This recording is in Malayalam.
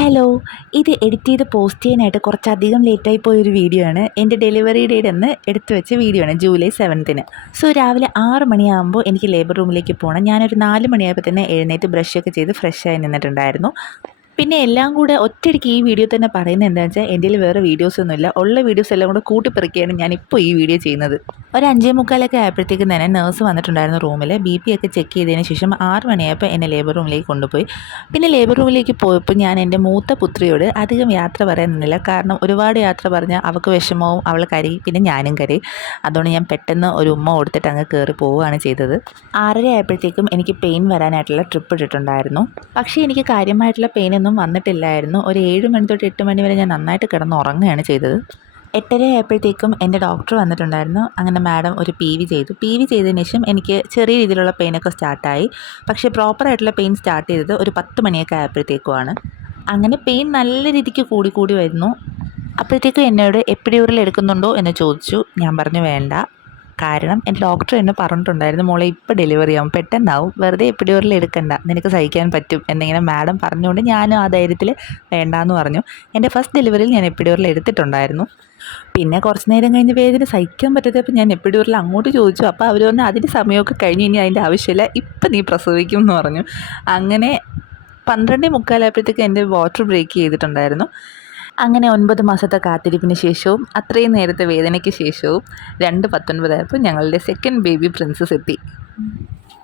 ഹലോ, ഇത് എഡിറ്റ് ചെയ്ത് പോസ്റ്റ് ചെയ്യാനായിട്ട് കുറച്ചധികം ലേറ്റായി പോയൊരു വീഡിയോ ആണ്. എൻ്റെ ഡെലിവറി ഡേറ്റ് എന്ന് എടുത്തു വെച്ച വീഡിയോ ആണ്, ജൂലൈ 7ന്. സോ രാവിലെ 6 മണിയാകുമ്പോൾ എനിക്ക് ലേബർ റൂമിലേക്ക് പോകണം. ഞാനൊരു 4 മണിയായപ്പോൾ തന്നെ എഴുന്നേറ്റ് ബ്രഷൊക്കെ ചെയ്ത് ഫ്രഷായി നിന്നിട്ടുണ്ടായിരുന്നു. പിന്നെ എല്ലാം കൂടെ ഒറ്റയടിക്ക് ഈ വീഡിയോ തന്നെ പറയുന്നത് എന്താണെന്ന് വെച്ചാൽ എൻ്റെ വേറെ വീഡിയോസൊന്നുമില്ല. ഉള്ള വീഡിയോസ് എല്ലാം കൂടെ കൂട്ടിപ്പെറുക്കിയാണ് ഞാനിപ്പോൾ ഈ വീഡിയോ ചെയ്യുന്നത്. ഒരു 5:45 ആയപ്പോഴത്തേക്കും തന്നെ നേഴ്സ് വന്നിട്ടുണ്ടായിരുന്നു റൂമിൽ. BP ഒക്കെ ചെക്ക് ചെയ്തതിന് ശേഷം 6 മണിയായപ്പോൾ എന്നെ ലേബർ റൂമിലേക്ക് കൊണ്ടുപോയി. പിന്നെ ലേബർ റൂമിലേക്ക് പോയപ്പോൾ ഞാൻ എൻ്റെ മൂത്ത പുത്രിയോട് അധികം യാത്ര പറയാൻ നിന്നില്ല. കാരണം ഒരുപാട് യാത്ര പറഞ്ഞാൽ അവൾക്ക് വിഷമവും, അവൾ കരയും, പിന്നെ ഞാനും കരയും. അതുകൊണ്ട് ഞാൻ പെട്ടെന്ന് ഒരു ഉമ്മ കൊടുത്തിട്ട് അങ്ങ് കയറി പോവുകയാണ് ചെയ്തത്. 6:30 ആയപ്പോഴത്തേക്കും എനിക്ക് പെയിൻ വരാനായിട്ടുള്ള ട്രിപ്പ് ഇട്ടിട്ടുണ്ടായിരുന്നു. പക്ഷേ എനിക്ക് കാര്യമായിട്ടുള്ള പെയിനൊന്നും വന്നിട്ടില്ലായിരുന്നു. ഒരു 7 മണി തൊട്ട് 8 മണി വരെ ഞാൻ നന്നായിട്ട് കിടന്ന് ഉറങ്ങുകയാണ് ചെയ്തത്. 8:30 ആയപ്പോഴത്തേക്കും എൻ്റെ ഡോക്ടർ വന്നിട്ടുണ്ടായിരുന്നു. അങ്ങനെ മാഡം ഒരു PV ചെയ്തു. PV ചെയ്തതിന് ശേഷം എനിക്ക് ചെറിയ രീതിയിലുള്ള പെയിനൊക്കെ സ്റ്റാർട്ടായി. പക്ഷേ പ്രോപ്പറായിട്ടുള്ള പെയിൻ സ്റ്റാർട്ട് ചെയ്തത് ഒരു 10 മണിയൊക്കെ ആയപ്പോഴത്തേക്കുമാണ്. അങ്ങനെ പെയിൻ നല്ല രീതിക്ക് കൂടി വരുന്നു. അപ്പോഴത്തേക്കും എന്നോട് എപ്പിഡ്യൂറൽ എടുക്കുന്നുണ്ടോ എന്ന് ചോദിച്ചു. ഞാൻ പറഞ്ഞു വേണ്ട. കാരണം എൻ്റെ ഡോക്ടർ എന്നെ പറഞ്ഞിട്ടുണ്ടായിരുന്നു, മോളെ ഇപ്പോൾ ഡെലിവറി ആവും, പെട്ടെന്നാവും, വെറുതെ എപ്പിഡ്യൂറൽ എടുക്കണ്ട, നിനക്ക് സഹിക്കാൻ പറ്റും എന്നിങ്ങനെ മാഡം പറഞ്ഞുകൊണ്ട് ഞാനും ആ ധൈര്യത്തിൽ വേണ്ടാന്ന് പറഞ്ഞു. എൻ്റെ ഫസ്റ്റ് ഡെലിവറിയിൽ ഞാൻ എപ്പിഡ്യൂറൽ എടുത്തിട്ടുണ്ടായിരുന്നു. പിന്നെ കുറച്ച് നേരം കഴിഞ്ഞ് വേദന സഹിക്കാൻ പറ്റാത്തപ്പോൾ ഞാൻ എപ്പിഡ്യൂറൽ അങ്ങോട്ട് ചോദിച്ചു. അപ്പോൾ അവർ പറഞ്ഞു അതിൻ്റെ സമയമൊക്കെ കഴിഞ്ഞ്, ഇനി അതിൻ്റെ ആവശ്യമില്ല, ഇപ്പം നീ പ്രസവിക്കും എന്ന് പറഞ്ഞു. അങ്ങനെ 12:45 ആയപ്പോഴത്തേക്ക് എൻ്റെ വാട്ടർ ബ്രേക്ക് ചെയ്തിട്ടുണ്ടായിരുന്നു. അങ്ങനെ 9 മാസത്തെ കാത്തിരിപ്പിന് ശേഷവും അത്രയും നേരത്തെ വേദനയ്ക്ക് ശേഷവും 2:19 ആയപ്പോൾ ഞങ്ങളുടെ സെക്കൻഡ് ബേബി പ്രിൻസസ് എത്തി.